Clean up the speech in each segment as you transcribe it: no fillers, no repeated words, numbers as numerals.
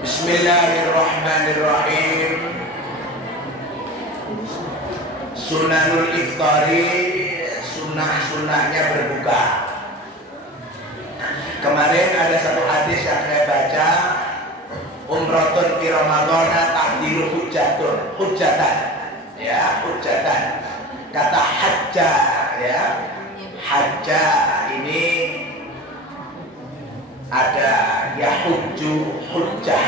Bismillahirrahmanirrahim. Sunanul iftari, sunnah-sunnahnya berbuka. Kemarin ada satu hadis yang saya baca, umratun fi ramadhana ta'dilu hujjatan, ya, hujjatan. Kata hajja, ya, hajja ini ada yahujju, hujjah,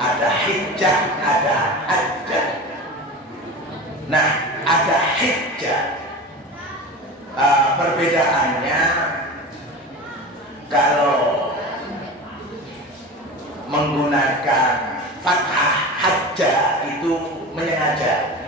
ada hijjah, ada hajjah. Nah, ada hijjah, perbedaannya kalau menggunakan fathah hajjah itu menyengaja.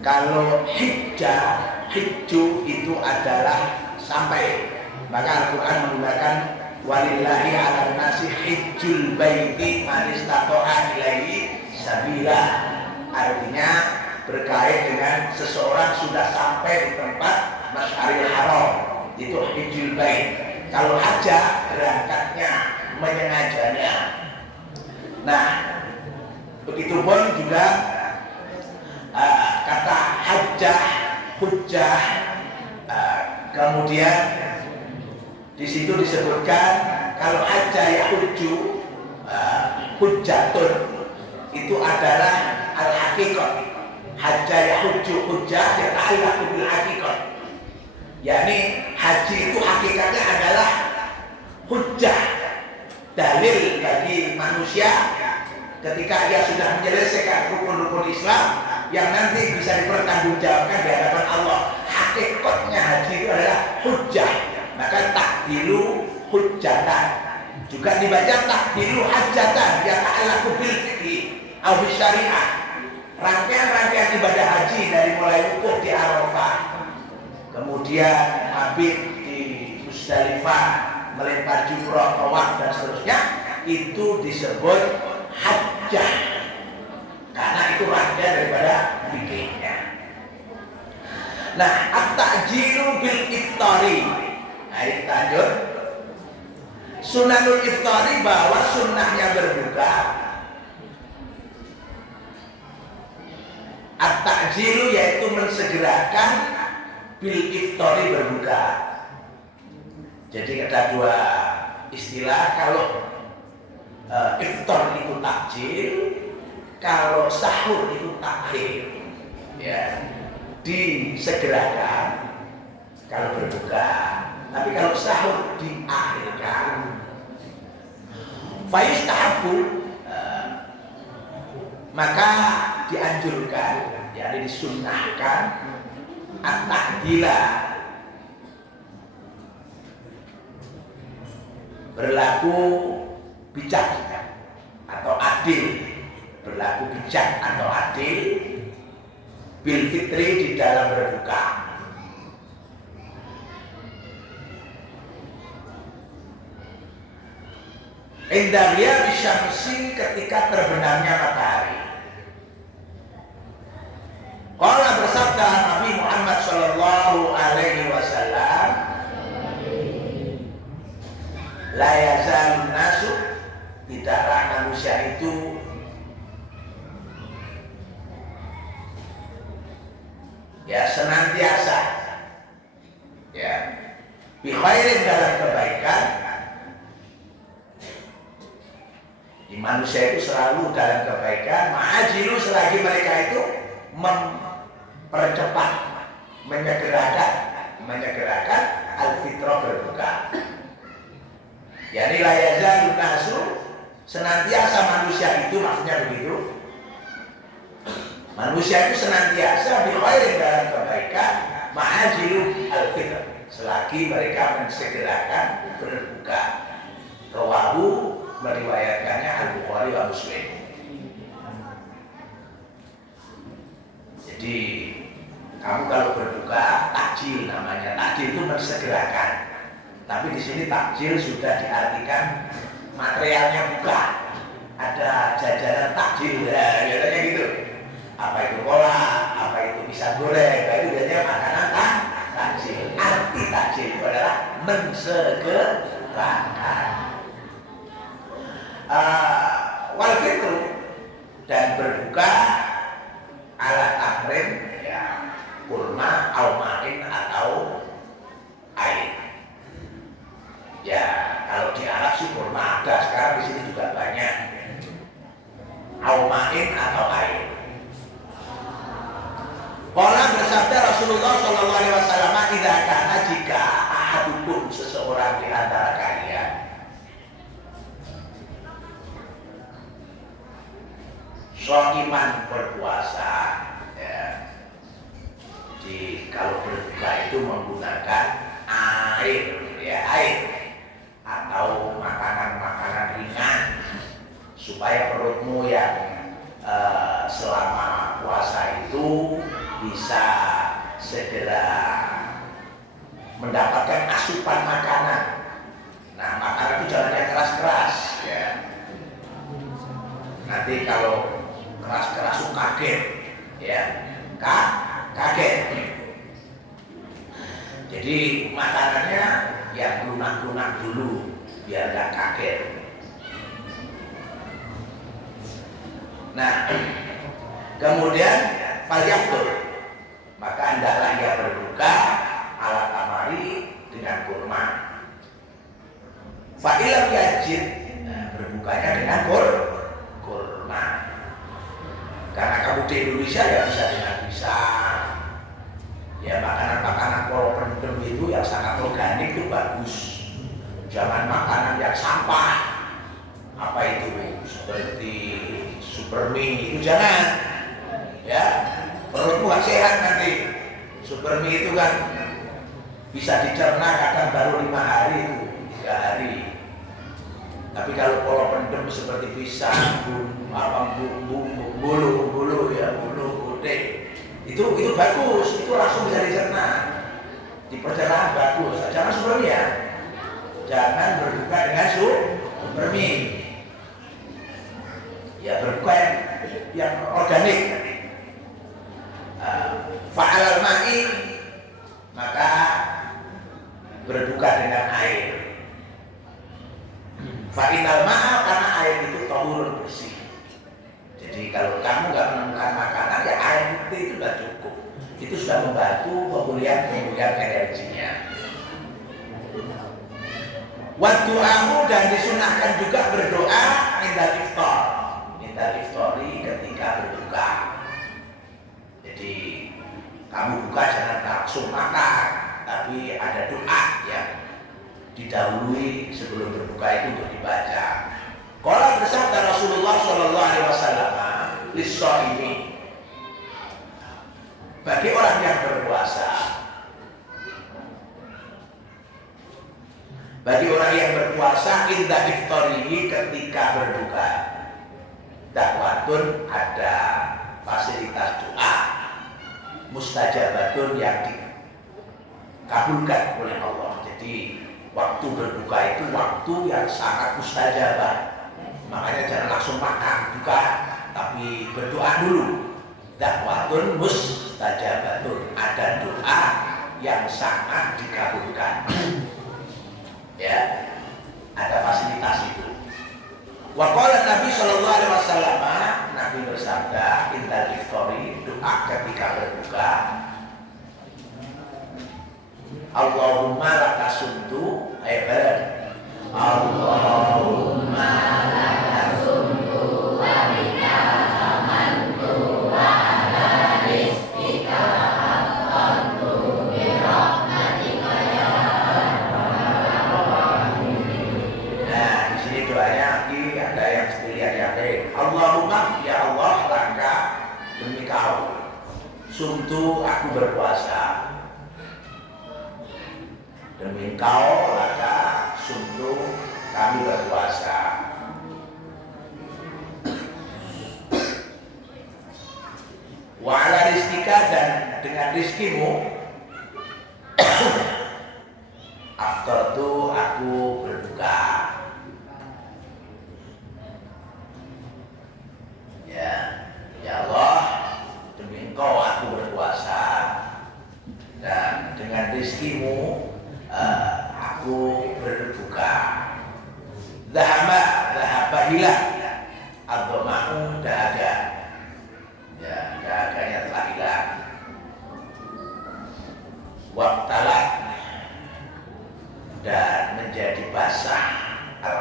Kalau hijjah, hijju itu adalah sampai. Maka Al-Quran menggunakan walillahi ala nasi hijjul baiti man istata'a ilaihi sabila. Artinya berkait dengan seseorang sudah sampai di tempat Masyaril Haram, itu hijjul bait. Kalau hajjah berangkatnya, menyengajanya. Nah, begitupun juga kata hajjah, hujjah, kemudian di situ disebutkan kalau hajjah ya hujju, hujjatun itu adalah al-haqiqah. Hajjah ya hujju, hujjah ya ta'allaqu bil haqiqah. yakni haji itu hakikatnya adalah hujjah, dalil bagi manusia ketika ia sudah menyelesaikan rukun-rukun Islam yang nanti bisa dipertanggungjawabkan di hadapan Allah. Hakikatnya haji itu adalah hujjah, maka takdilu hujjatan. Juga dibaca takdilu hajjatan yang ta'allaqu bil fiqhi aw syariah. Rangkaian-rangkaian ibadah haji dari mulai wukuf di Arafah, kemudian habis di Musdalifah, melempar jumrah, tawaf dan seterusnya, itu disebut hajjah karena itu rangkaian daripada fikihnya. Nah, at-ta'jilu bil iftari. Nah, ini lanjut. Sunanul iftari, bahwa sunnahnya berbuka. At-ta'jilu yaitu mensegerakan bil iftari, berbuka. Jadi ada dua istilah. Kalau iftar itu takjil, kalau sahur itu takhir. Ya, disegerakan kalau berbuka, tapi kalau sahur diakhirkan. Faistahabu, maka dianjurkan, yakni disunnahkan at-ta'dila, berlaku bijak atau adil, berlaku bijak atau adil bil fitri, di dalam berbuka. Indah dia bisyamsi, ketika terbenamnya matahari. Qala, bersabda Nabi Muhammad sallallahu alaihi wasallam, la yazalun nasu, tidaklah manusia itu ya senantiasa ya bi khairin, dalam kebaikan. Di manusia itu selalu dalam kebaikan, ma'ajilu, selagi mereka itu mempercepat, menyegerakan al-fitrah, berbuka. Yani la yazalun nasu, senantiasa manusia itu, maksudnya begitu. Manusia itu senantiasa bi khairin, dalam kebaikan, ma'ajilu al-fitrah, selagi mereka mensegerakan berbuka. Rawahu, meriwayatkannya Al-Bukhari wa Muslim. Jadi kamu kalau berbuka, takjil namanya. Takjil itu mensegerakan. Tapi di sini takjil sudah diartikan materialnya buka. Ada jajanan takjil, ya, biasanya gitu. Apa itu kolak, apa itu pisang goreng, itu biasanya makanan takjil. Arti takjil itu adalah mensegerakan. kasih kurma ada, sekarang di sini juga banyak. Aumain atau air. Qala bersabda Rasulullah sallallahu alaihi wasallam, "Idza kana jika ahadukum seseorang di antara kalian sha'iman berpuasa." Ya. Jadi kalau berbuka itu menggunakan air, ya air atau makanan-makanan ringan supaya perutmu yang selama puasa itu bisa segera mendapatkan asupan makanan. Nah, makanan itu jangan yang keras-keras, ya. Nanti kalau keras-keras kaget, ya, kaget. Jadi makanannya yang lunak-lunak dulu biar nggak kaget. Nah, kemudian falyaftur, maka hendaklah ia berbuka ala tamari dengan kurma. Fa'ilam yajid, berbukanya dengan kurma. Karena kamu di Indonesia ya bisa dengan pisang. Ya makanan-makanan kalau pendem itu yang sangat organik itu bagus. Jangan makanan yang sampah. Apa itu seperti supermie itu jangan. Ya, perutmu gak sehat nanti. Supermie itu kan bisa dicerna kadang baru 5 hari itu, 3 hari. Tapi kalau pendem seperti pisang, bulu ya, bulu putih, itu bagus, itu langsung bisa dicerna, di pencernaan bagus. Jangan supermie ya, jangan berbuka dengan supermie. Ya berbuka yang organik. Fa'alal ma'i, maka berbuka dengan air. Fa'inal ma'a, karena air itu tahurun bersih. Jadi kalau kamu nggak menemukan makanan, ya air itu sudah cukup. Itu sudah membantu pemulihan energinya. Wadu'ahu, dan disunahkan juga berdoa indal iftar. Indal iftari, ketika berbuka. Jadi kamu buka jangan langsung makan, tapi ada doa yang didahului sebelum berbuka itu untuk dibaca. Qala bersabda Rasulullah sallallahu alaihi wasallam, lis-shaimi, bagi orang yang berpuasa, bagi orang yang berpuasa inda iftarihi, ketika berbuka, dakwatun, ada fasilitas doa mustajabatun yang dikabulkan oleh Allah. Jadi waktu berbuka itu waktu yang sangat mustajabah. Makanya jangan langsung makan buka, tapi berdoa dulu. Dakwatun mustajabatun, ada doa yang sangat dikabulkan. Ya, ada fasilitas itu. Wa qala Nabi sallallahu alaihi wasallam, Nabi bersabda, indal iftari, doa ketika berbuka, Allahumma laka sumtu, Allahumma laka sumtu wa bika amantu wa ala rizqika afqantu bi rahmatika ya arhamar rahimin. Nah, di sini doanya ada yang pilihan yang lain. Allahumma, ya Allah, laka, demi kau, sumtu, aku berpuasa, demi kau, laka, sumtu, kami berpuasa. Wa ala rizkika, dan dengan rizkimu, aftartu, aku berbuka. Ya Allah, demi Engkau aku berpuasa, dan dengan rizkimu aku berbuka. Zahaba hilang, ad-dhama'u, dahaga. Ya, dahaganya telah hilang. Waqtalat, dan menjadi basah, al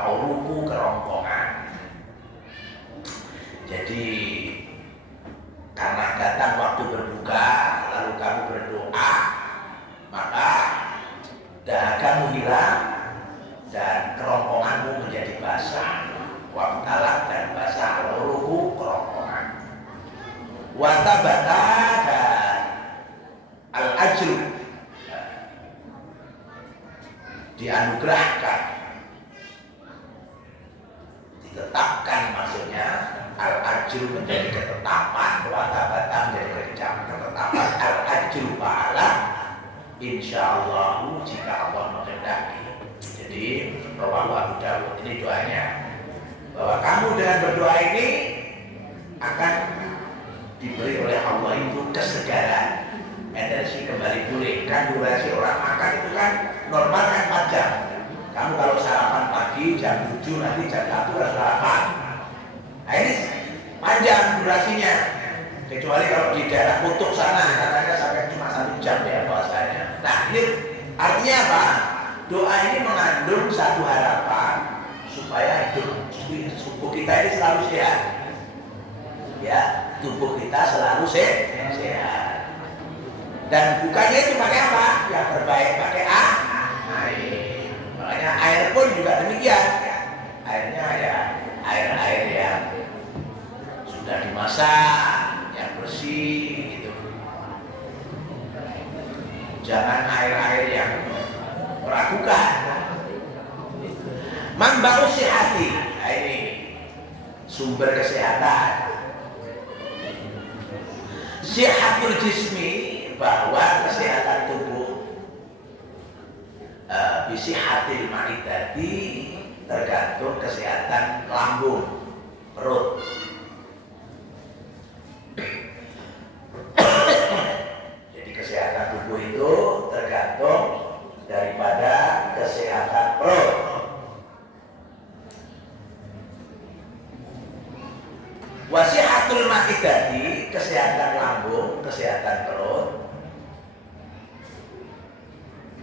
ditetapkan, maksudnya al-ajru menjadi ketetapan, watabatan menjadi ketetapan, al-ajru pahala insyaallah jika Allah menghendaki. Jadi rawahu Abu Dawud, ini doanya bahwa kamu dengan berdoa ini akan diberi oleh Allah itu kesegaran, energi kembali pulih. Kan durasi orang makan itu kan normal kan 4 jam. Kamu kalau sarapan pagi jam 7, nanti jam 1 harus sarapan. Nah ini panjang durasinya. Kecuali kalau di daerah kutub sana katanya sampai cuma 1 jam ya puasanya. Nah ini artinya apa? Doa ini mengandung satu harapan supaya hidup tubuh kita ini selalu sehat. Ya, tubuh kita selalu sehat. Dan bukanya itu pakai apa? Yang terbaik pakai air. Makanya air pun juga demikian. Airnya ya air yang sudah dimasak, yang bersih gitu. Jangan air-air yang meragukan. Manba'u sihati. Nah ini sumber kesehatan. Sihatul jismi, bahwa kesehatan tubuh bisihatil ma'idati, tergantung kesehatan lambung, perut. Jadi kesehatan tubuh itu tergantung daripada kesehatan perut. Wasihatul ma'idati, kesehatan lambung, kesehatan perut,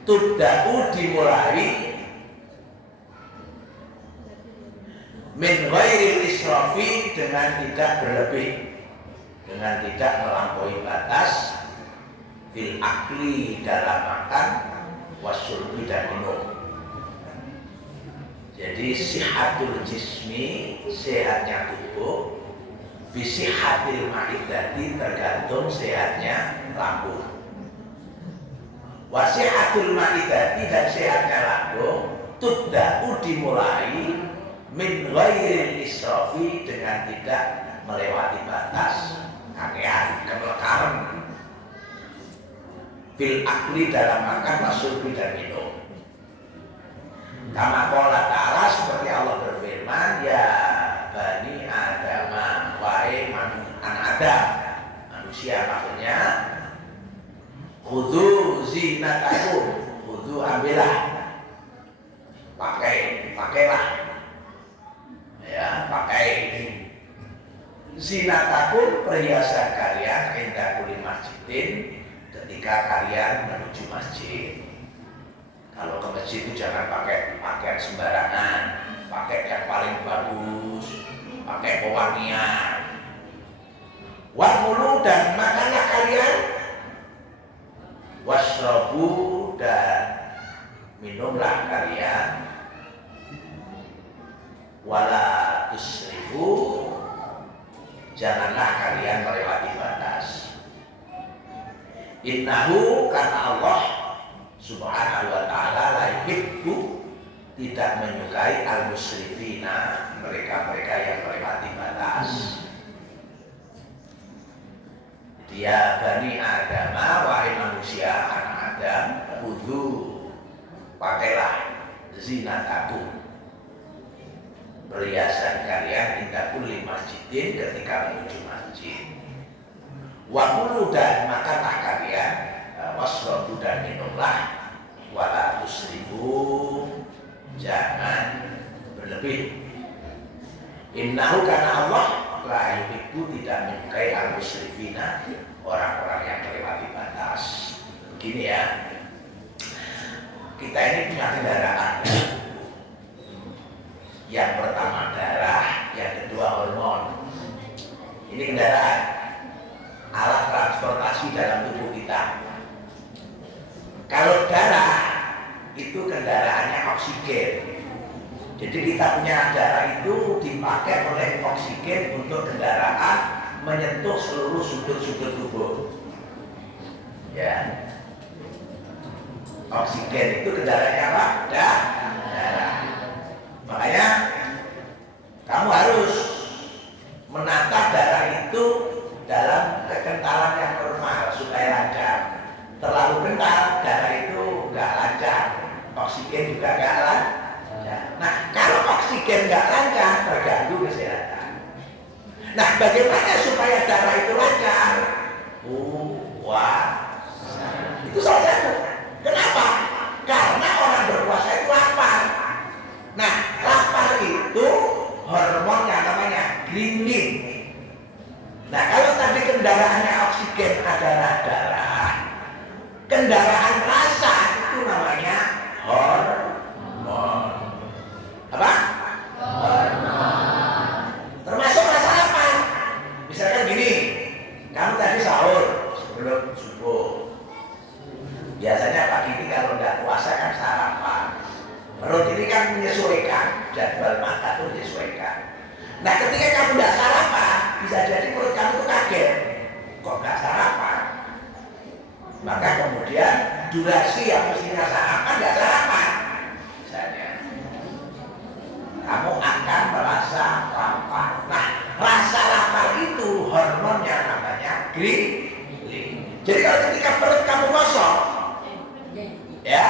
tubda'u dimulai min ghairil israfi, dengan tidak berlebih, dengan tidak melampaui batas, fil akli, dalam makan, wasyurbi, dan minum. Jadi sihatul jismi, sehatnya tubuh, bisihatil ma'idati, tergantung sehatnya lambung. Wasihatul ma'idati, dan sehatnya lambung, tubda'u dimulai min ghairil israfi, dengan tidak melewati batas, kakean, kemelekaran, fil akli, dalam makan, wasyurbi, dan minum. Kama qala ta'ala, seperti Allah berfirman, ya bani adama, wahai anak Adam, manusia maksudnya, khudhu zinatakum, khudhu ambillah, pakailah, ya pakai zinatakum, perhiasan kalian, inda kulli masjidin, ketika kalian menuju masjid. Kalau ke masjid itu jangan pakai pakaian sembarangan, pakai yang paling bagus, pakai pewangian. Wa'kulu, dan makanlah kalian, washrabu, dan minumlah kalian, wala tusrifu, janganlah kalian melewati batas. Innahu, karena Allah Subhanahu wa ta'ala la yuhibbu, tidak menyukai al-musrifina, mereka-mereka yang melewati batas. Dia bani Adam, wahai manusia, anak Adam, khudhu, pakailah zinatakum, perhiasan kalian, inda kulli masjidin, ketika menuju masjid. Wa'kulu, dan makanlah kalian, wasrabu, dan minumlah, wala tusrifu, jangan berlebih. Innahu, karena Allah la yuhibbu, tidak menyukai al-musrifina, orang-orang yang melewati batas. Begini ya, kita ini punya kendaraan. Yang pertama darah, yang kedua hormon. Ini kendaraan, alat transportasi dalam tubuh kita. Kalau darah itu kendaraannya oksigen. Jadi kita punya darah itu dipakai oleh oksigen untuk kendaraan menyentuh seluruh sudut-sudut tubuh. Ya, oksigen itu kendaraannya apa? Darah. Makanya kamu nggak lancar, terganggu kesehatan. Nah, bagaimana supaya darah itu lancar? Puasa. Itu salah satu. Kenapa? Karena orang berpuasa itu lapar. Nah, lapar itu hormon yang namanya grelin. Nah, kalau tadi kendaraannya oksigen adalah darah, kendaraan rasa itu namanya hormon. Apa? Hormon. Termasuk rasa apa? Misalkan gini, kamu tadi sahur sebelum subuh. Biasanya pagi ini kalau nggak puasa kan sarapan. Perut ini kan menyesuaikan, jadwal makan itu menyesuaikan. Nah, ketika kamu nggak sarapan, bisa jadi perut kamu tuh kaget, kok nggak sarapan? Maka kemudian durasi yang mestinya sarapan nggak sarapan. Misalnya, kamu akan merasa lapar. Nah, rasa lapar itu hormonnya namanya grelin. Jadi kalau ketika perut kamu kosong, ya,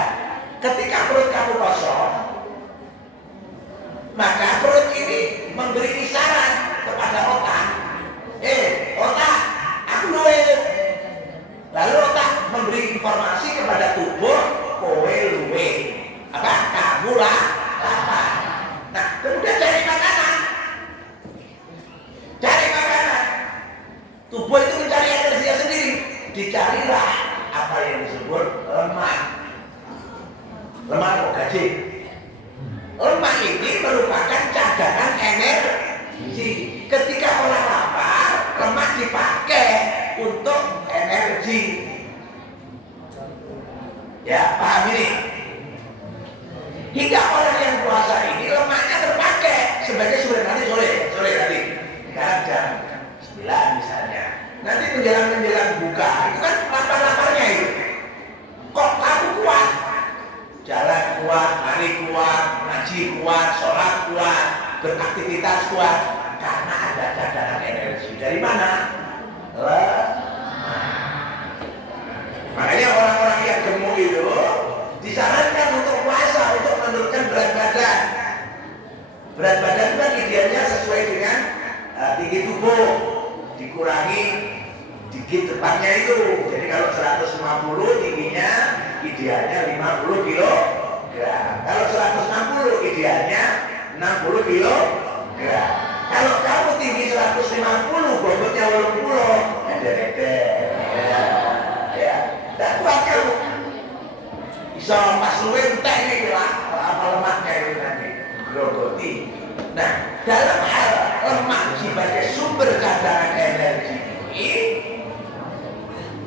ketika perut kamu kosong, maka perut ini memberi isyarat kepada otak. Otak, aku luwe. Lalu otak memberi informasi kepada tubuh, kowe luwe. Apa? Kamu lapar. Nah, kemudian cari makanan. Cari makanan. Tubuh itu mencari energinya sendiri. Dicarilah apa yang disebut lemak. Lemak atau gaji. Lemak ini merupakan cadangan energi. Ketika orang lapar, lemak dipakai untuk energi. Ya, paham ini? Hingga orang yang puasa ini lemaknya terpakai sebagai sumber nanti sore tadi. Sekarang jam 9 misalnya. Nanti menjelang buka, itu kan lapar-laparnya itu. Kok kamu kuat? Jalan kuat, lari kuat, ngaji kuat, sholat kuat, beraktivitas kuat. Karena ada cadangan energi. Dari mana? Makanya orang-orang yang gemuk itu disarankan untuk puasa, untuk menurunkan berat badan. Berat badan itu kan idealnya sesuai dengan tinggi tubuh, dikurangi dikit depannya itu. Jadi kalau 150 tingginya idealnya 50 kg. Kalau 160 idealnya 60 kg. Kalau kamu tinggi 150, bobotnya 80, ede-ede. Ya, tidak kuat kamu. Bisa pas luwe entek ini lah, apa lemaknya itu nanti grogoti. Nah, dalam hal lemak sebagai sumber cadangan energi ini,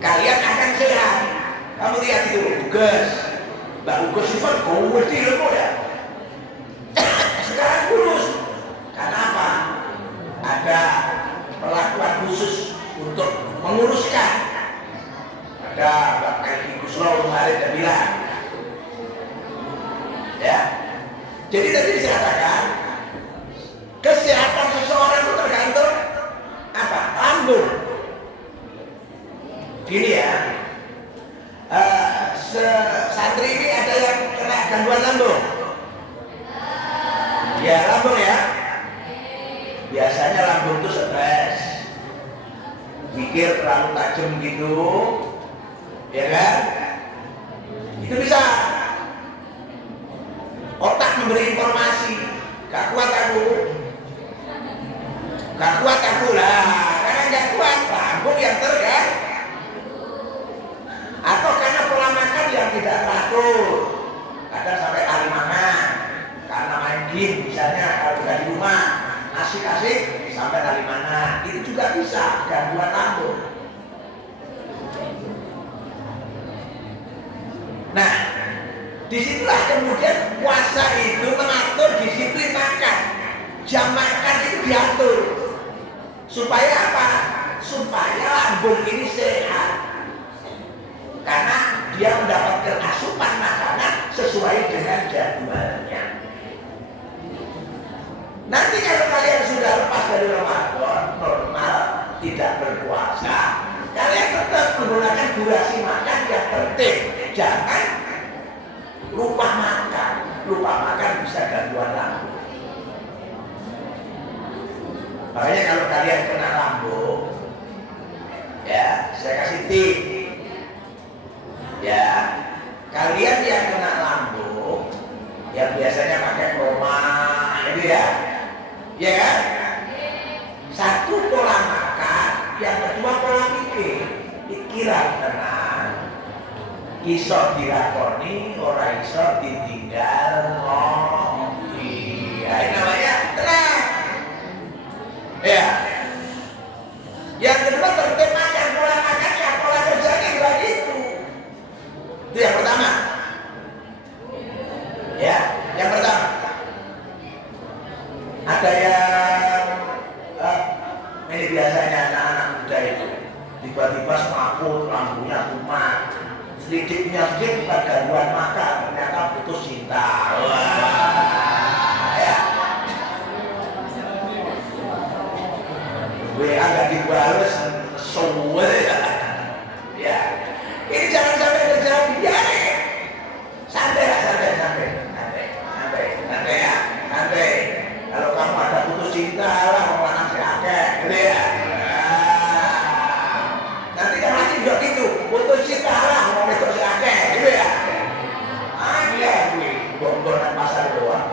kalian akan sehat. Kamu lihat itu, Uges. Mbak Uges itu kan gede ilmu ya. Sekarang kurus. Karena apa? Ada perlakuan khusus untuk menguruskan. Ada Mbak Kaiki Kuslo kemarin dia bilang. Ya. Jadi tadi dikatakan kesehatan seseorang itu tergantung apa? Lambung. Gini ya. Santri ini ada yang kena gangguan lambung. Ya, lambung ya. Biasanya lambung itu stres, pikir terlalu tajam gitu, ya kan? Itu bisa otak memberi informasi, gak kuat aku lah, karena gak kuat lambung yang terganggu, atau karena pola makan yang tidak teratur, kadang sampai kali makan, karena main game misalnya kalau di rumah. Asik-asik sampai dari mana, itu juga bisa gangguan lambung. Nah, disitulah kemudian puasa itu mengatur disiplin makan. Jam makan itu diatur. Supaya apa? Supaya lambung ini sehat. Karena dia mendapatkan asupan makanan sesuai dengan jadwalnya. Nanti kalau kalian sudah lepas dari Ramadan, normal, tidak berpuasa, kalian tetap menggunakan durasi makan yang penting. Jangan lupa makan bisa gangguan lambung. Makanya kalau kalian kena lambung, ya saya kasih tip, ya kalian yang kena lambung, yang biasanya pakai koma, itu ya kan? Satu pola makan, yang kedua pola pikir, pikiran tenang, iso dilakoni, ora iso ditinggal ngopi. Ya, ini namanya tenang. Ya. Yang kedua tertib makan, pola makannya, pola kerjanya juga gitu. Itu yang pertama. Ya, yang pertama. Ada yang ini biasanya anak-anak muda itu tiba-tiba semaput, lambungnya kumat, sedikitnya sedikit bukan gangguan makan, ternyata putus cinta. Wah, ya. WA nggak dibales, ya. Ini jangan sampai terjadi, ya. Santai ya, santai. Kalau kamu ada putus cinta lah, mau anak si akeh, gitu ya. Nanti kan lagi juga gitu, putus cinta lah, mau putus si akeh, gitu ya. Ada gue, gonggongan pasar doang.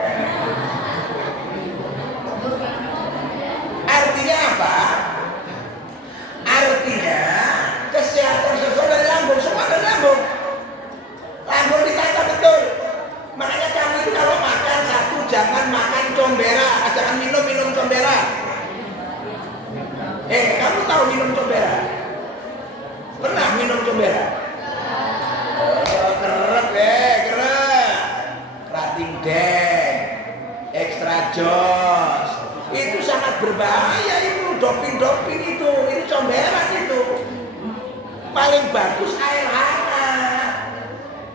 Artinya apa? Artinya kesehatan sesuai dari lambung, semua dari lambung. Lambung ditata betul. Makanya kamu itu kalau makan satu jangan makan combera, jangan minum combera. Kamu tahu minum combera? Pernah minum combera? Kerep. Rating deng, extra jos. Itu sangat berbahaya itu, doping itu comberan itu. Paling bagus air hangat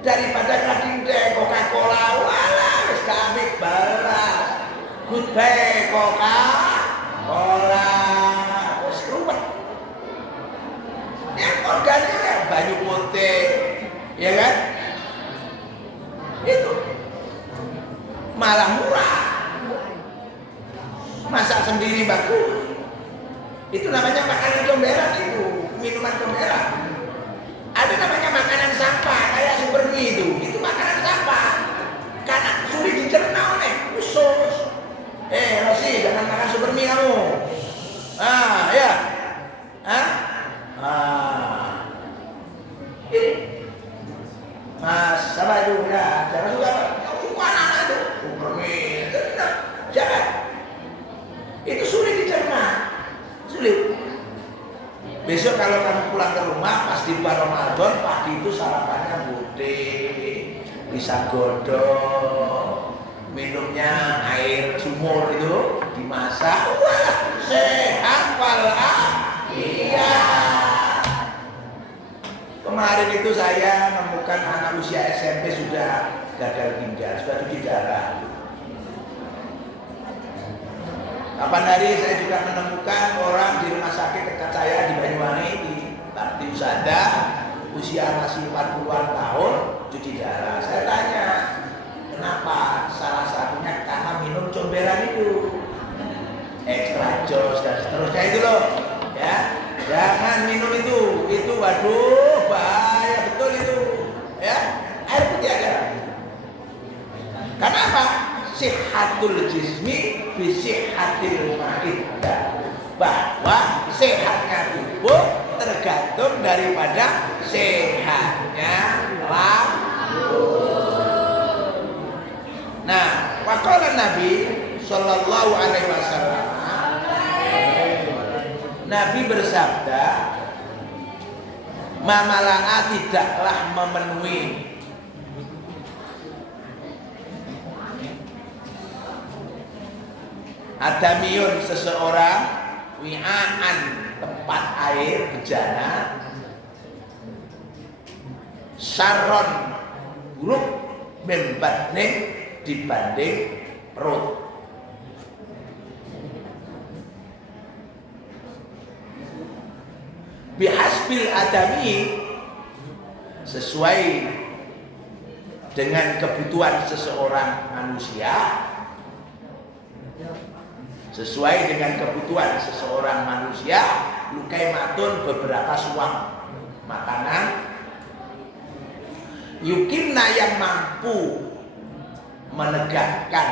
daripada rating deng, Coca-Cola. Walah, wis kami balas. Goodbye Coca-Cola. Wis ruwet. Yang organik banyu putih, ya kan? Itu malah murah. Masak sendiri bagus. Itu namanya makanan comberan itu, minuman comberan. Ada namanya makanan sampah, kayak super mie itu makanan sampah. Karena sulit dicerna oleh khusus. Rosi, jangan makan super mie kamu. Ya. Ini. Mas, apa itu? Ya, jangan suka anak itu. Super mie. Jangan. Itu sulit dicerna. Sulit. Besok kalau kamu pulang ke rumah pas di bulan Ramadan, pagi itu sarapannya putih, pisang godong, minumnya air sumur itu dimasak. Wah, sehat iya. Kemarin itu saya menemukan anak usia SMP sudah gagal ginjal, sudah cuci darah. Kapan hari saya juga menemukan orang di rumah sakit dekat saya di Banyuwangi di Bakti Usada, usia masih 40-an tahun, cuci darah. Saya tanya, kenapa? Salah satunya karena minum comberan itu, extra jos dan seterusnya itu loh, ya. Jangan minum itu waduh bahaya betul itu, ya. Air putih aja. Karena apa? Sihatul jismi bisihatil ma'iddah, bahwa sehatnya tubuh tergantung daripada sehatnya lambung. Nah, waqala Nabi sallallahu alaihi wasallam, Nabi bersabda, mamala'a tidaklah memenuhi adamiyun seseorang wi'aan tempat air bejana syarron buruk membatne dibanding perut. Bihasbil adami sesuai dengan kebutuhan seseorang manusia sesuai dengan kebutuhan seseorang manusia. Lukaimatun beberapa suap makanan, yukimna yang mampu menegakkan,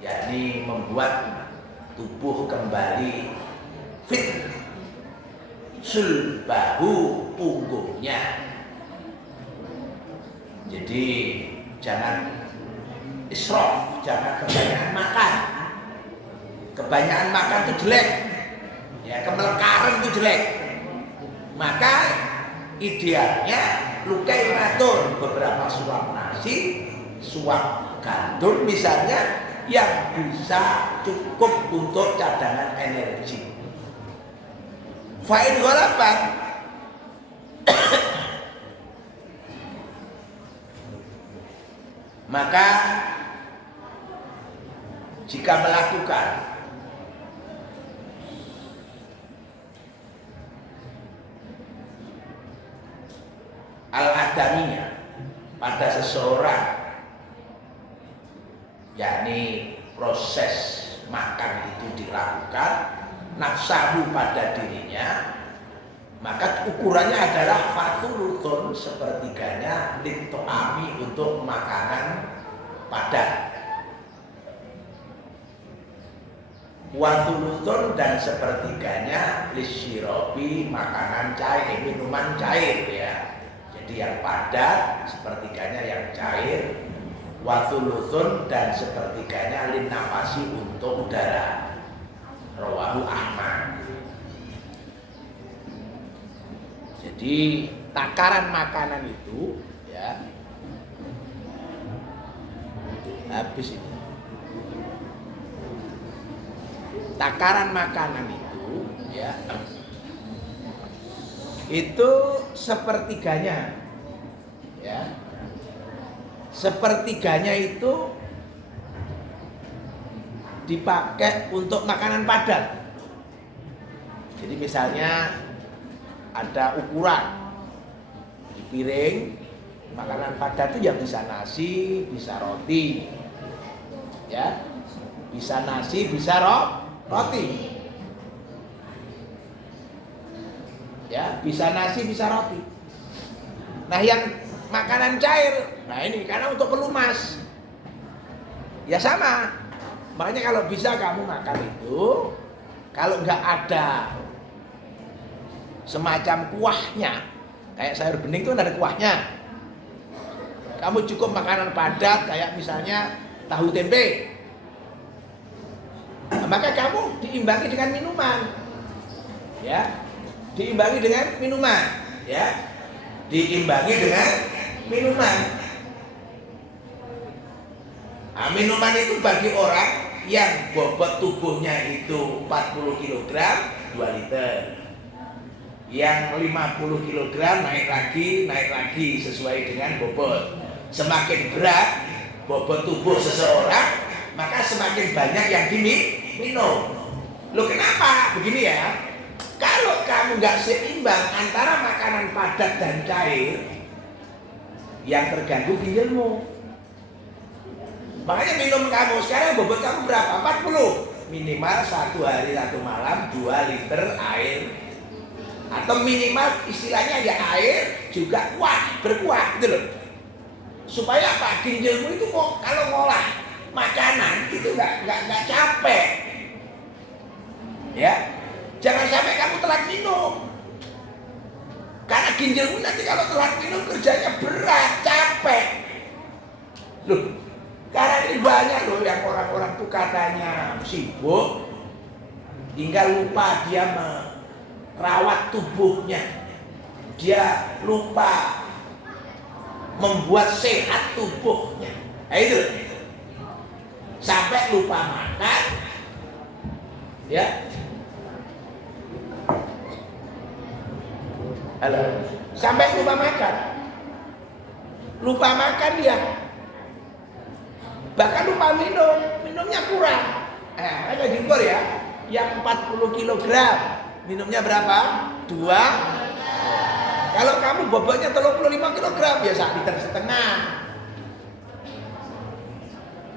yakni membuat tubuh kembali fit, sulbahu punggungnya. Jadi jangan israf, jangan kebanyakan makan. Kebanyakan makan itu jelek, ya, kemelekaran itu jelek. Maka idealnya lukaimatun beberapa suap nasi, suap gandum misalnya, yang bisa cukup untuk cadangan energi. Fa'in ghalabat, maka jika melakukan al-adaminya pada seseorang, yakni proses makan itu dilakukan nafsahu pada dirinya, maka ukurannya adalah fatulutun, sepertiganya, lintoami untuk makanan padat, watulutun dan sepertiganya lisyirobi, makanan cair, minuman cair, ya. Jadi yang padat, sepertiganya yang cair, watulutun dan sepertiganya linnafasi untuk udara. Rawahu Ahmad. Jadi takaran makanan itu, ya, habis ini. Takaran makanan itu, ya, itu sepertiganya, ya, sepertiganya itu dipakai untuk makanan padat. Jadi misalnya ada ukuran di piring makanan padat itu, ya bisa nasi, bisa roti, ya, bisa nasi, bisa roti. Ya, bisa nasi, bisa roti. Nah, yang makanan cair, nah ini karena untuk pelumas, ya sama. Makanya kalau bisa kamu makan itu, kalau nggak ada semacam kuahnya, kayak sayur bening itu ada kuahnya, kamu cukup makanan padat kayak misalnya tahu tempe, nah, maka kamu diimbangi dengan minuman, ya. Diimbangi dengan minuman, ya, diimbangi dengan minuman. Nah, minuman itu bagi orang yang bobot tubuhnya itu 40 kg 2 liter, yang 50 kg naik lagi sesuai dengan bobot. Semakin berat bobot tubuh seseorang, maka semakin banyak yang diminum. Loh, kenapa begini, ya? Kalau kamu nggak seimbang antara makanan padat dan cair, yang terganggu ginjalmu. Makanya minum kamu sekarang bobot kamu berapa? 40. Minimal 1 hari 1 malam 2 liter air. Atau minimal istilahnya ya air juga berkuah gitu loh. Supaya apa? Ginjalmu itu kalau ngolah makanan itu nggak capek. Ya. Jangan sampai kamu telat minum. Karena ginjalmu nanti kalau telat minum kerjanya berat, capek. Loh, karena ini banyak loh yang orang-orang tuh katanya sibuk hingga lupa dia merawat tubuhnya. Dia lupa membuat sehat tubuhnya. Nah itu. Sampai lupa makan. Ya. Halo. Sampai lupa makan. Lupa makan dia. Bahkan lupa minum. Minumnya kurang. Ada diukur ya. Yang 40 kg. Minumnya berapa? 2. Kalau kamu bobotnya 35 kg, ya 1,5 liter.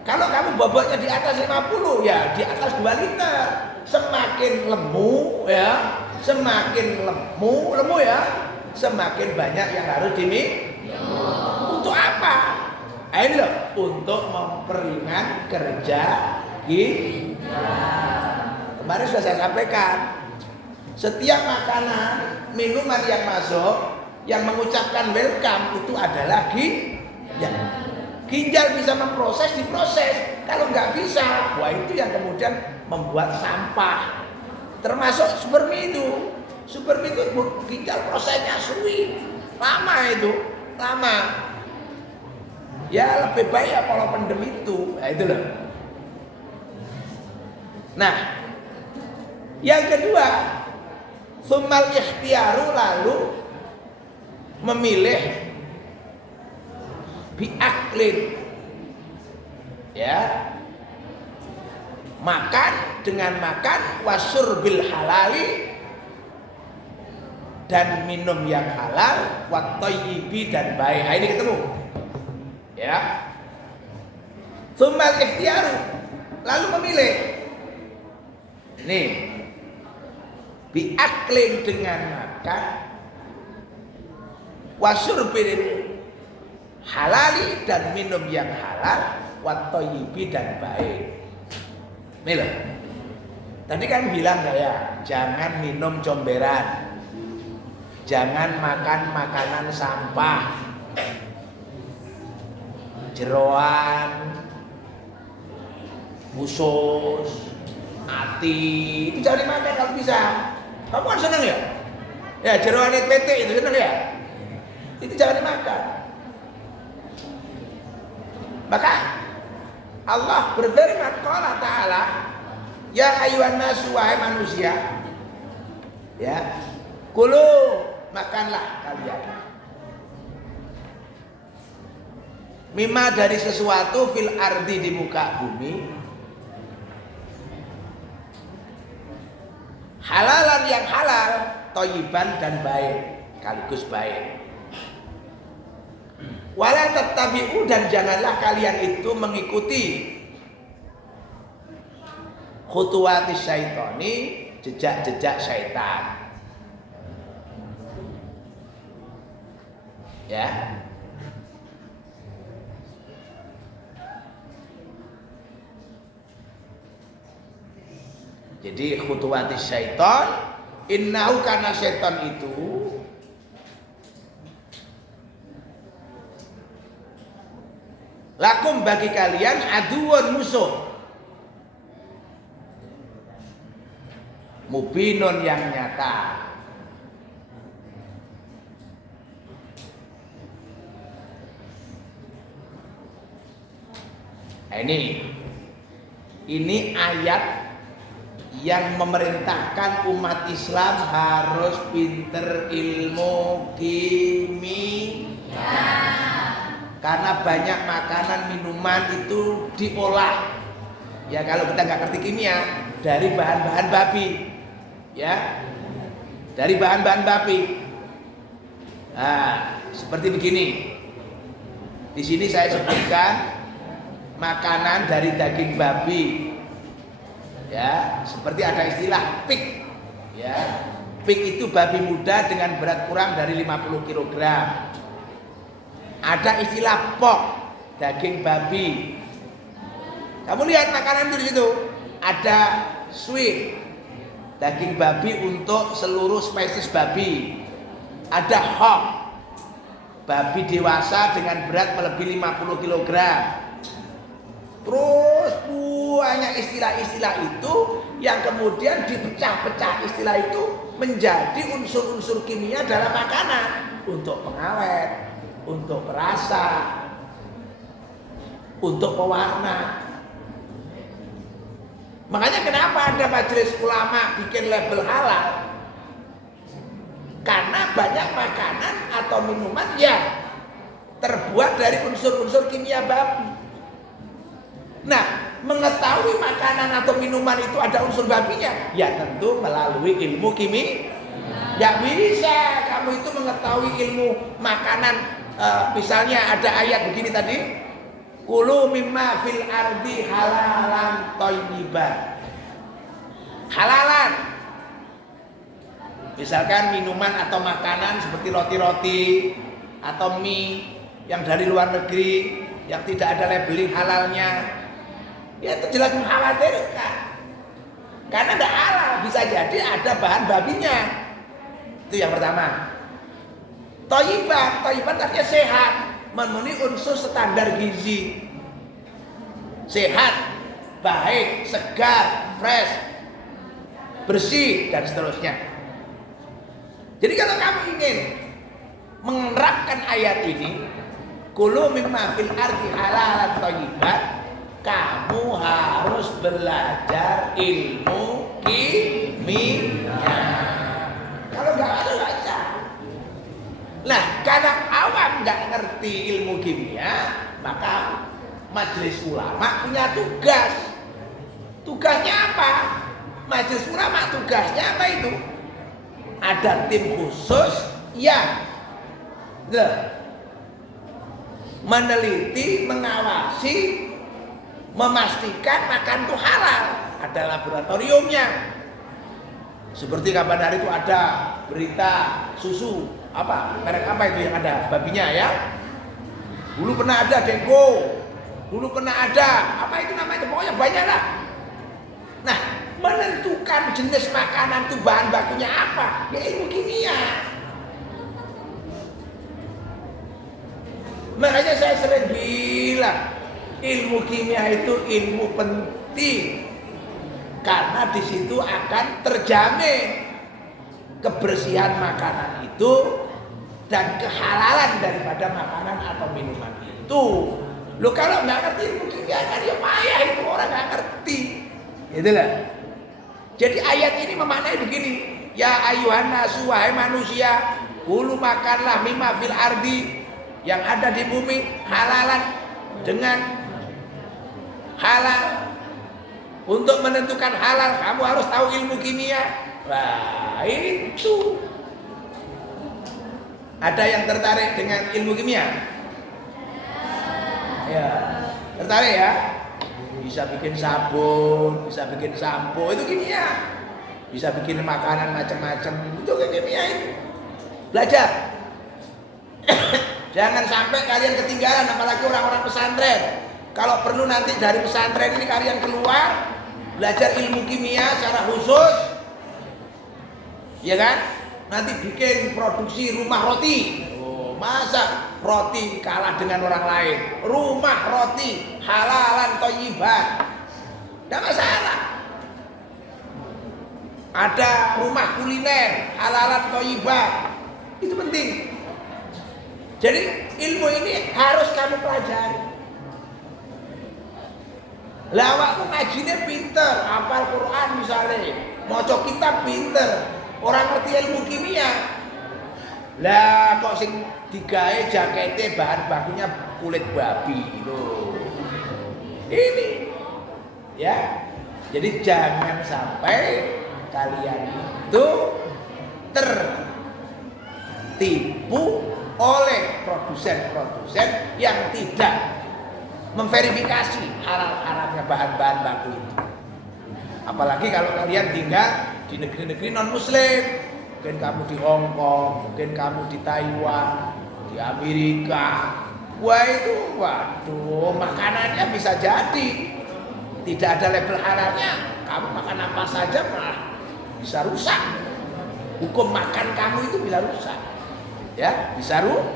Kalau kamu bobotnya di atas 50, ya di atas 2 liter. Semakin lemu ya, semakin lemu ya, semakin banyak yang harus diminum. Untuk apa? Ini loh, untuk memperingan kerja ginjal. Kemarin sudah saya sampaikan, setiap makanan, minuman yang masuk, yang mengucapkan welcome itu adalah ginjal. Ginjal bisa memproses, diproses. Kalau nggak bisa, wah itu yang kemudian membuat sampah. Termasuk spermi itu. Spermi itu ginjal prosesnya sulit, lama itu, lama. Ya lebih baik ya kalau pendem itu, nah itu loh. Nah, yang kedua, sumal ikhtiaru, lalu memilih biaklin, ya, makan dengan makan, wasur bil halali, dan minum yang halal, wattayyibi, dan baik. Nah, ini ketemu, ya. Sumal ikhtiaru, lalu memilih, nih, biaklin dengan makan, wasur bil halali, dan minum yang halal, wattayyibi, dan baik. Mila, tadi kan bilang ya, jangan minum comberan, jangan makan makanan sampah, jeroan, usus, ati, itu jangan dimakan kalau bisa. Kamu kan seneng ya? Ya jeroan PT itu seneng ya? Itu jangan dimakan. Maka Allah berfirman, qala ta'ala, ya ayyuhan nasu, wahai manusia, ya, kulu, makanlah kalian, mimma, dari sesuatu, fil ardi, di muka bumi, halalan, yang halal, thayyiban, dan baik, sekaligus baik. Wala tattabi'u, dan janganlah kalian itu mengikuti khutuwati syaitani, jejak-jejak syaitan. Ya. Jadi khutuwati syaitan, innahu, karena syaitan itu lakum, bagi kalian, aduun, musuh, mubinun, yang nyata. Nah, ini ayat yang memerintahkan umat Islam harus pinter ilmu kimia. Karena banyak makanan, minuman itu diolah, ya kalau kita nggak ngerti kimia, dari bahan-bahan babi, ya, dari bahan-bahan babi. Nah, seperti begini. Di sini saya sebutkan makanan dari daging babi, ya, seperti ada istilah pig, ya, pig itu babi muda dengan berat kurang dari 50 kg. Ada istilah pork, daging babi. Kamu lihat makanan itu di situ. Ada sweet, daging babi untuk seluruh spesies babi. Ada hog, babi dewasa dengan berat melebihi 50 kg. Terus banyak istilah-istilah itu yang kemudian dipecah-pecah istilah itu menjadi unsur-unsur kimia dalam makanan, untuk pengawet, untuk perasa, untuk pewarna. Makanya kenapa ada majelis ulama bikin label halal? Karena banyak makanan atau minuman yang terbuat dari unsur-unsur kimia babi. Nah, mengetahui makanan atau minuman itu ada unsur babinya, ya tentu melalui ilmu kimia. Nggak bisa kamu itu mengetahui ilmu makanan. Misalnya ada ayat begini tadi, Kulu mimma fil ardi halalan thayyiban. Halalan. Misalkan minuman atau makanan seperti roti-roti atau mie yang dari luar negeri yang tidak ada labeling halalnya, ya itu jelas mengkhawatirkan. Karena tidak halal, bisa jadi ada bahan babinya. Itu yang pertama. Thayyiban artinya sehat, memenuhi unsur standar gizi. Sehat, baik, segar, fresh, bersih dan seterusnya. Jadi kalau kamu ingin menerapkan ayat ini, kulu mimma fil ardi halalan thayyiban, kamu harus belajar ilmu kimia. Kalau nggak ada nggak bisa. Nah, karena awam nggak ngerti ilmu kimia, maka majelis ulama punya tugas. Tugasnya apa? Majelis ulama tugasnya apa itu? Ada tim khusus yang meneliti, mengawasi, memastikan makan itu halal. Ada laboratoriumnya. Seperti kapan hari itu ada berita susu apa, merek apa itu yang ada babinya ya. Dulu pernah ada Denko, dulu pernah ada apa itu namanya, pokoknya banyak lah. Nah, menentukan jenis makanan itu bahan bakunya apa, ya ilmu kimia. Makanya saya sering bilang ilmu kimia itu ilmu penting karena di situ akan terjamin kebersihan makanan itu dan kehalalan daripada makanan atau minuman itu. Lo kalau nggak ngerti ilmu kimia kan ya payah itu, orang nggak ngerti. Itulah. Jadi ayat ini memaknai begini, ya ayuhan nasu, wahai manusia, kulu makanlah mimma fil ardi, yang ada di bumi, halalan, dengan halal. Untuk menentukan halal kamu harus tahu ilmu kimia. Wah, itu. Ada yang tertarik dengan ilmu kimia? Ya, tertarik ya? Bisa bikin sabun, bisa bikin sampo, itu kimia. Bisa bikin makanan macam-macam, itu kimia itu. Belajar. Jangan sampai kalian ketinggalan, apalagi orang-orang pesantren. Kalau perlu nanti dari pesantren ini kalian keluar, belajar ilmu kimia secara khusus, ya kan? Nanti bikin produksi rumah roti. Oh, masa roti kalah dengan orang lain? Rumah roti halalan thayyiban, tidak masalah. Ada rumah kuliner halalan thayyiban, itu penting. Jadi ilmu ini harus kamu pelajari. Lawakmu ngajinya pinter, hafal Quran misalnya, maca kitab pinter, orang ngerti ilmu kimia. Lah kok sing digawe jakete bahan bakunya kulit babi loh. Ini ya. Jadi jangan sampai kalian itu tertipu oleh produsen-produsen yang tidak memverifikasi halal-haramnya bahan-bahan baku itu. Apalagi kalau kalian tinggal di negeri-negeri non-muslim, mungkin kamu di Hong Kong, mungkin kamu di Taiwan, di Amerika. Wah itu, waduh, makanannya bisa jadi tidak ada label halalnya, kamu makan apa saja malah bisa rusak. Hukum makan kamu itu bisa rusak, ya, bisa rusak.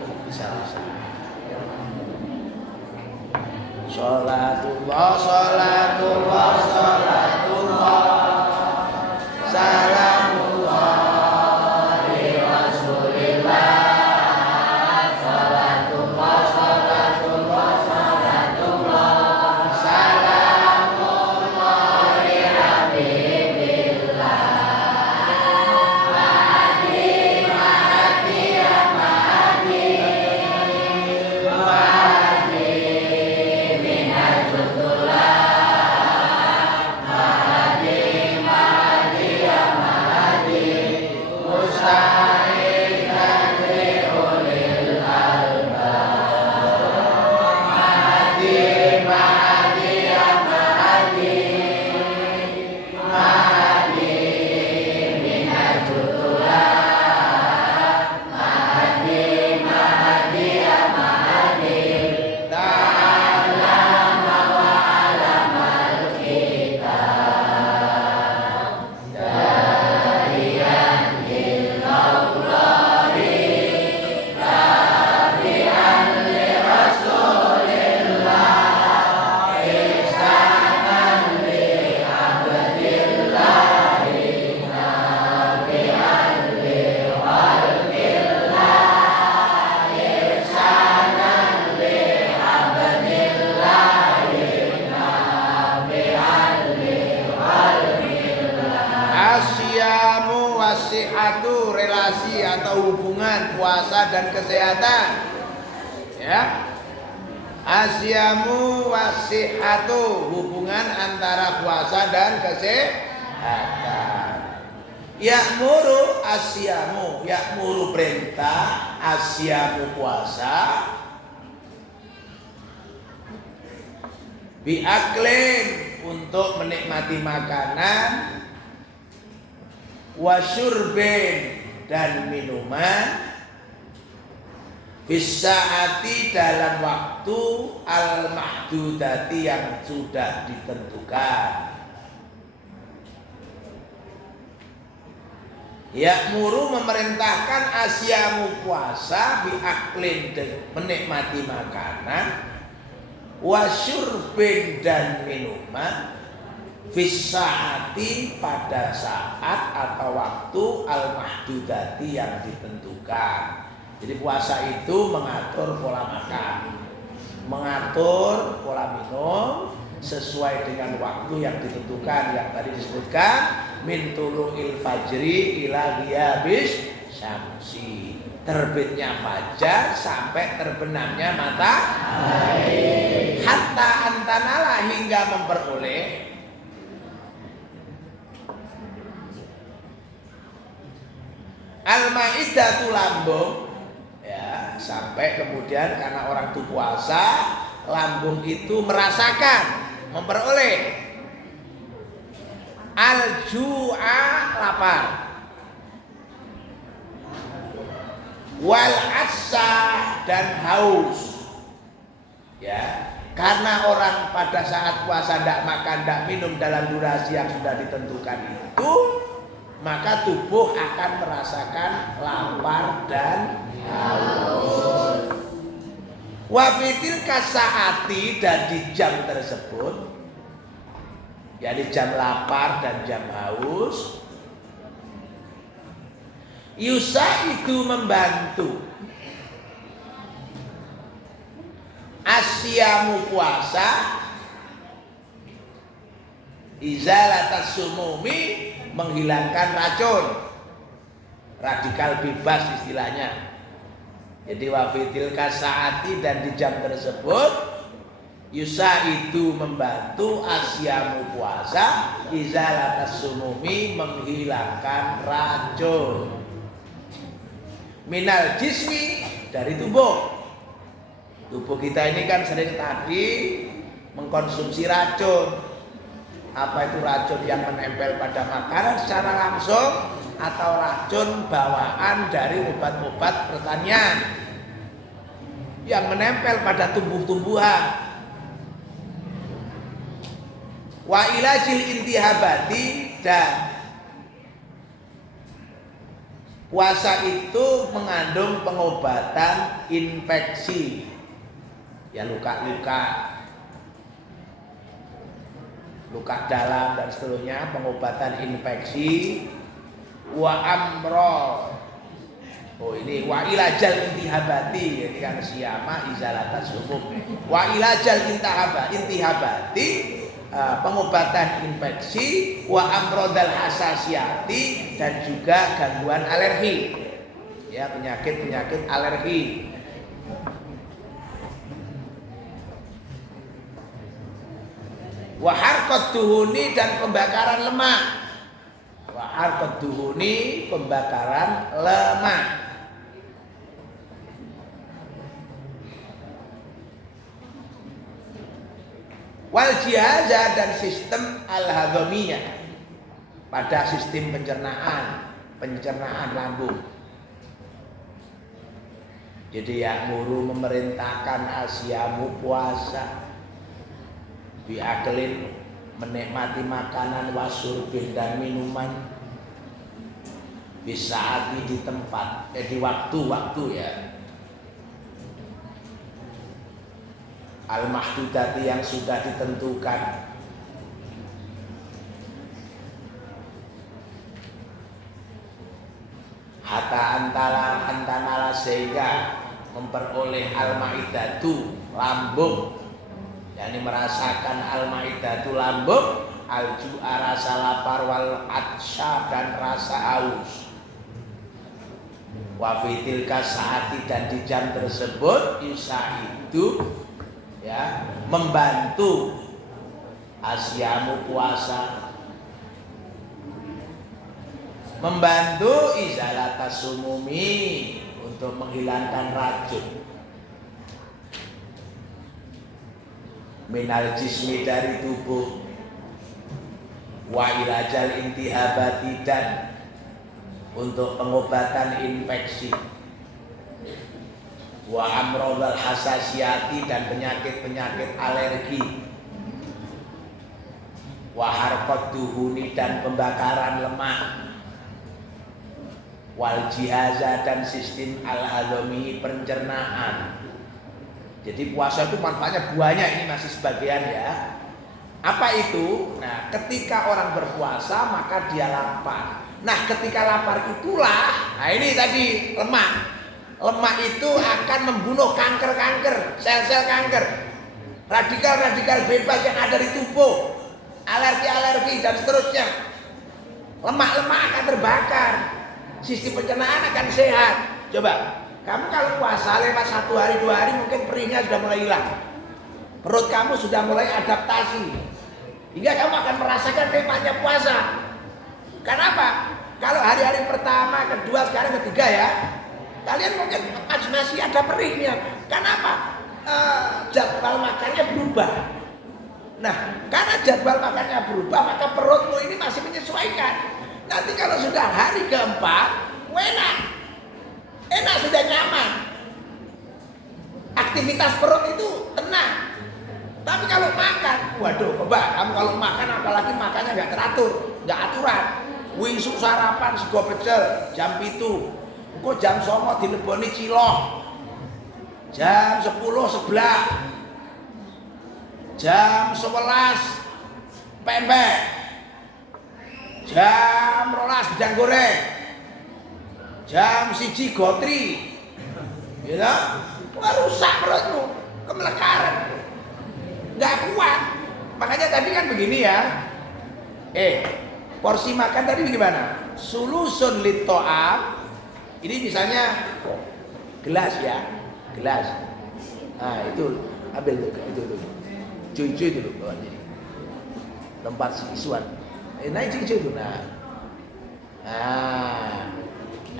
Sholatullah, sholatullah, sholatullah, salamullah li Rasulillah. Sholatullah, sholatullah, sholatullah, salamullah li Habibillah. Mahdi, Mahdi, ya Mahdi, Mahdi. wasihatu relasi atau hubungan puasa dan kesehatan. Ya. Asyamu wasihatu hubungan antara puasa dan kesehatan. Ya'muru asyamu, ya'muru perintah, asyamu puasa. Biaklin untuk menikmati makanan, wasyurbin dan minuman, bisaati dalam waktu al-mahdudati yang sudah ditentukan. Ya'muru memerintahkan asyamu puasa biaklin menikmati makanan, wasyurbin dan minuman, fisaati pada saat atau waktu al-mahdudati yang ditentukan. Jadi puasa itu mengatur pola makan, mengatur pola minum sesuai dengan waktu yang ditentukan yang tadi disebutkan, min tulu'il fajri ila ghiyabis syamsi, terbitnya fajar sampai terbenamnya matahari, hatta antanala hingga memperoleh al-ma'iddatu lambung, ya, sampai kemudian karena orang itu puasa, lambung itu merasakan, memperoleh al-ju'a lapar, wal atsa dan haus. Ya, karena orang pada saat puasa tidak makan, tidak minum dalam durasi yang sudah ditentukan itu, maka tubuh akan merasakan lapar dan haus. Wa fitil kasaati, dan di jam tersebut, yakni jam lapar dan jam haus, yusa itu membantu asyamu puasa, izalatas sumumi menghilangkan racun, radikal bebas istilahnya. Jadi wafitil kasaati, dan di jam tersebut yusa itu membantu asyamu puasa, izalatas sumumi menghilangkan racun, minal jismi dari tubuh. Tubuh kita ini kan sering tadi mengkonsumsi racun. Apa itu racun yang menempel pada makanan secara langsung, atau racun bawaan dari obat-obat pertanian yang menempel pada tumbuh-tumbuhan. Wa ilajil intihabati, dan puasa itu mengandung pengobatan infeksi, ya, luka-luka, luka dalam dan seterusnya, pengobatan infeksi. Wa amrol, oh ini wa ilajal intihabati, jadi kan siyama izalatas umum. Wa ilajal intihabati, pengobatan infeksi, wa amrodal hasasiati, dan juga gangguan alergi, ya, penyakit-penyakit alergi. Wa harqat duhuni, dan pembakaran lemak. Wa harqat duhuni, pembakaran lemak. Wal jihaza, dan sistem al-hadhamiyah, pada sistem pencernaan lambung. Jadi ya'muru memerintahkan asyamu puasa, biaklin menikmati makanan, wasurbin dan minuman, bisaati di tempat, di waktu-waktu, ya, al-mahdudati yang sudah ditentukan. Hatta antanala, sehingga memperoleh al-maidatu lambung, yakni merasakan al-maidatu lambung, al-ju'a rasa lapar, wal atsya dan rasa haus. Wa fitilka saati, dan di jam tersebut yusaidu ya membantu asyamu puasa, membantu izalatas sumumi untuk menghilangkan racun minal jismi dari tubuh, wa ilajal intihabati, dan untuk pengobatan infeksi, wa amrodal hasasiyati, dan penyakit-penyakit alergi, wa harqad duhuni, dan pembakaran lemak, wal jihaza, dan sistem al-hadami, pencernaan. Jadi puasa itu manfaatnya banyak, ini masih sebagian ya. Apa itu? Nah, ketika orang berpuasa maka dia lapar. Nah, ketika lapar itulah, nah ini tadi lemak. Lemak itu akan membunuh kanker-kanker, sel-sel kanker, radikal-radikal bebas yang ada di tubuh, alergi-alergi dan seterusnya. Lemak-lemak akan terbakar, sistem pencernaan akan sehat. Coba, kamu kalau puasa lewat 1 hari 2 hari mungkin perihnya sudah mulai hilang, perut kamu sudah mulai adaptasi, hingga kamu akan merasakan nikmatnya puasa. Kenapa? Kalau hari-hari pertama, kedua, sekarang ketiga ya, kalian mungkin masih ada perihnya. Kenapa? Jadwal makannya berubah. Nah, karena jadwal makannya berubah, maka perutmu ini masih menyesuaikan. Nanti kalau sudah hari keempat, enak, sudah nyaman. Aktivitas perut itu tenang. Tapi kalau makan, waduh, coba kamu kalau makan, apalagi makannya nggak teratur, nggak aturan. Wisuk sarapan sego pecel jam 7, kok jam 09 dileboni cilok, jam 10 seblak, jam 11 pempek, jam 12 bidang goreng, jam 1 gotri, ya, wah rusak perutmu, kemelekaran, nggak kuat. Makanya tadi kan begini ya, porsi makan tadi gimana? Sulusun lito'am. Ini misalnya gelas ya, gelas. Nah itu ambil itu. Cuy dulu bawa jadi tempat siswan. Naik cuy itu. Nah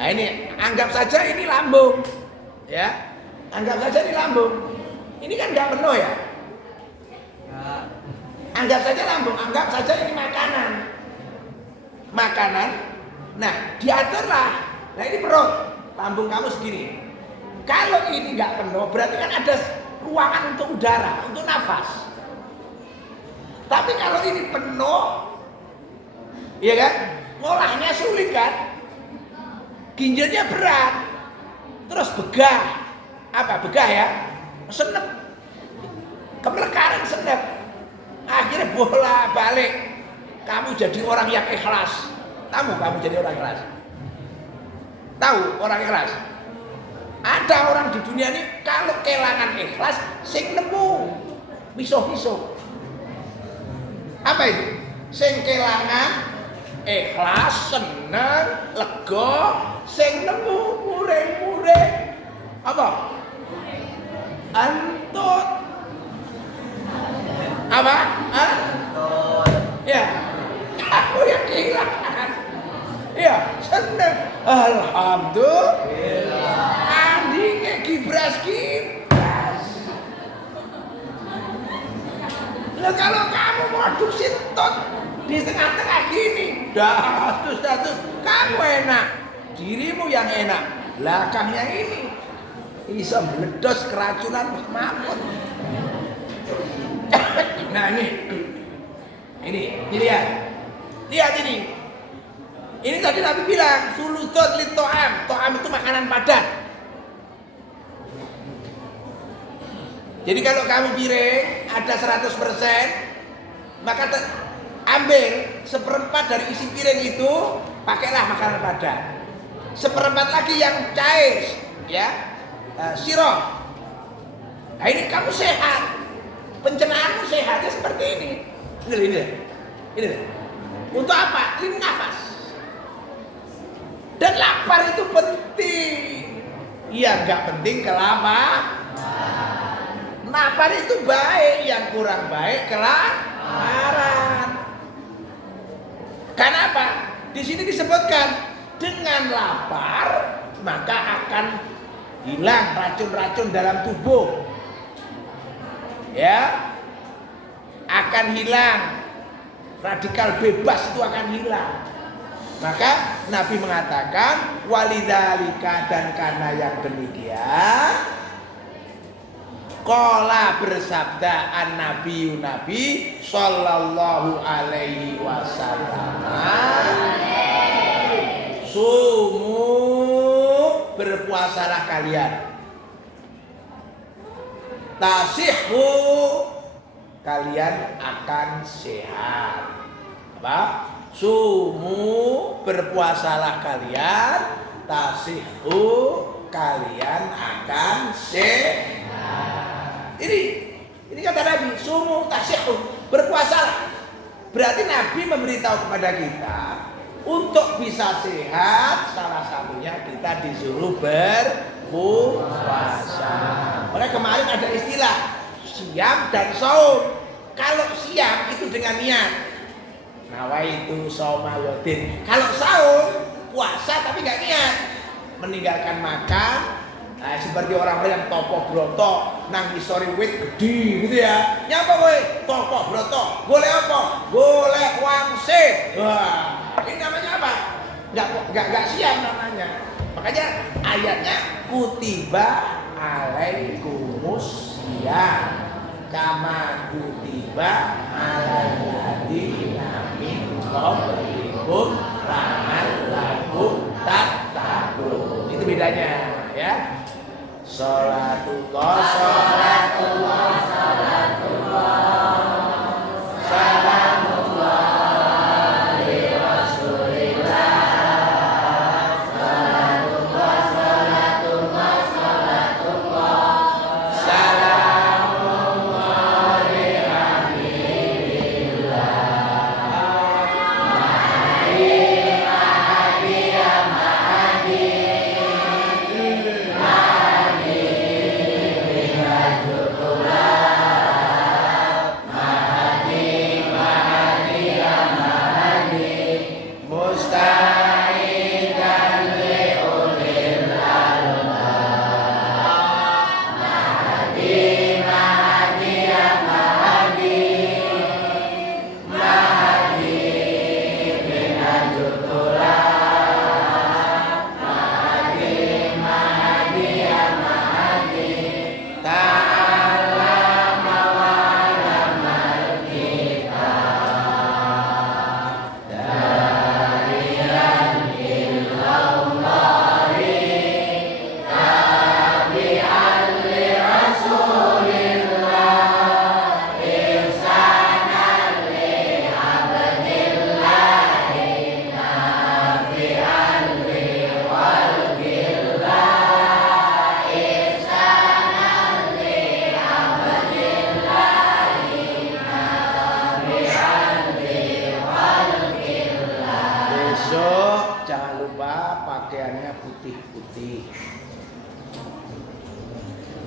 ini anggap saja ini lambung, ya. Anggap saja ini lambung. Ini kan nggak penuh ya. Anggap saja lambung. Anggap saja ini makanan. Nah diaturlah. Nah ini perut, lambung kamu segini. Kalau ini nggak penuh, berarti kan ada ruangan untuk udara, untuk nafas. Tapi kalau ini penuh, iya kan, ngolahnya sulit kan, ginjalnya berat, terus begah. Apa begah ya? Senep, kemelekaran senep. Akhirnya bola balik. Kamu jadi orang yang ikhlas. Tahu kamu jadi orang ikhlas? Tahu orang ikhlas? Ada orang di dunia ini kalau kelangan ikhlas sing nemu miso-miso. Apa itu? Sing kelangan ikhlas, seneng, lega, sing nemu mure-mure. Apa? Antut. Apa? Antut. Ya. Aku yang kehilangan. Ya, seneng. Alhamdulillah. Andinge gibras. Lah kalau kamu modus sintot di tengah-tengah gini, datus, kamu enak. Dirimu yang enak. Belakangnya ini bisa meledos keracunan mampun. Nah ini lihat. Lihat ini. Ini tadi Nabi bilang sulusut lito'am. To'am itu makanan padat. Jadi kalau kamu piring ada 100%, maka ambil 1/4 dari isi piring itu, pakailah makanan padat. 1/4 lagi yang cair, ya, sirup. Nah ini kamu sehat, pencernaanmu sehatnya seperti ini. Ini. Untuk apa? Ini nafas. Dan lapar itu penting. Yang nggak penting kelaparan. Lapar itu baik, yang kurang baik kelaparan. Kenapa? Di sini disebutkan dengan lapar maka akan hilang racun-racun dalam tubuh. Ya. Akan hilang. Radikal bebas itu akan hilang. Maka Nabi mengatakan walidzalika, dan karena yang demikian qala bersabda an-nabiyyu nabi sallallahu alaihi wasallam, sumu, berpuasalah kalian, tasihhu, kalian akan sehat. Apa? Sumu, berpuasalah kalian, tasihhu, kalian akan sehat. Ini kata Nabi, sumu tasihhu, berpuasalah. Berarti Nabi memberitahu kepada kita untuk bisa sehat, salah satunya kita disuruh berpuasa. Oleh kemarin ada istilah siam dan saum. Kalau siam itu dengan niat, nawaitu shauma wadin. Kalau saum, puasa tapi nggak niat, meninggalkan makan. Nah, seperti orang-orang yang topo broto nang isore wit gede gitu ya. Nyapa kowe? Topo broto. Boleh apa? Boleh wangsit. Wah, ini namanya apa? Enggak siam namanya. Makanya ayatnya kutiba alaikumus syiyam kama kutiba alal ladzina min qablikum la'allakum tattaqun. Itu bedanya ya. Salatullah salatullah salamullah li Rasulillah. Salatullah salatullah salamullah li Habibillah.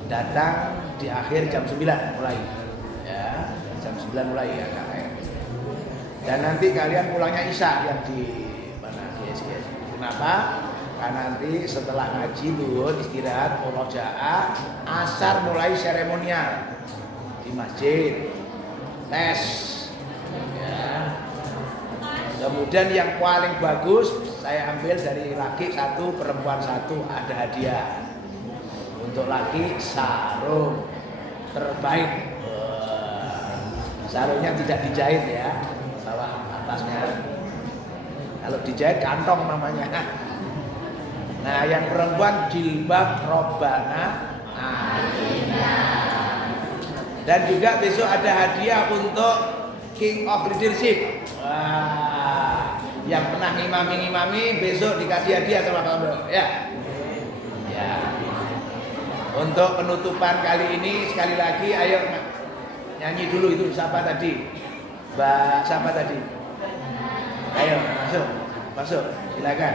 Datang di akhir jam 9 mulai ya, jam 9 mulai ya KKN. Dan nanti kalian pulangnya Isya yang di mana di SGS. Kenapa? Karena nanti setelah ngaji dulu istirahat murojaah, asar mulai seremonial di masjid tes ya. Kemudian yang paling bagus saya ambil dari laki satu, perempuan satu, ada hadiah. Untuk laki sarung terbaik. Sarungnya tidak dijahit ya, bawah atasnya. Kalau dijahit kantong namanya. Nah, yang perempuan jilbab Robbana Atina. Dan juga besok ada hadiah untuk King of Leadership. Wah, yang pernah ngimami besok dikasih hadiah sama kamu ya. Ya. Untuk penutupan kali ini sekali lagi ayo nyanyi dulu itu siapa tadi? Mbak siapa tadi? Ayo masuk silakan.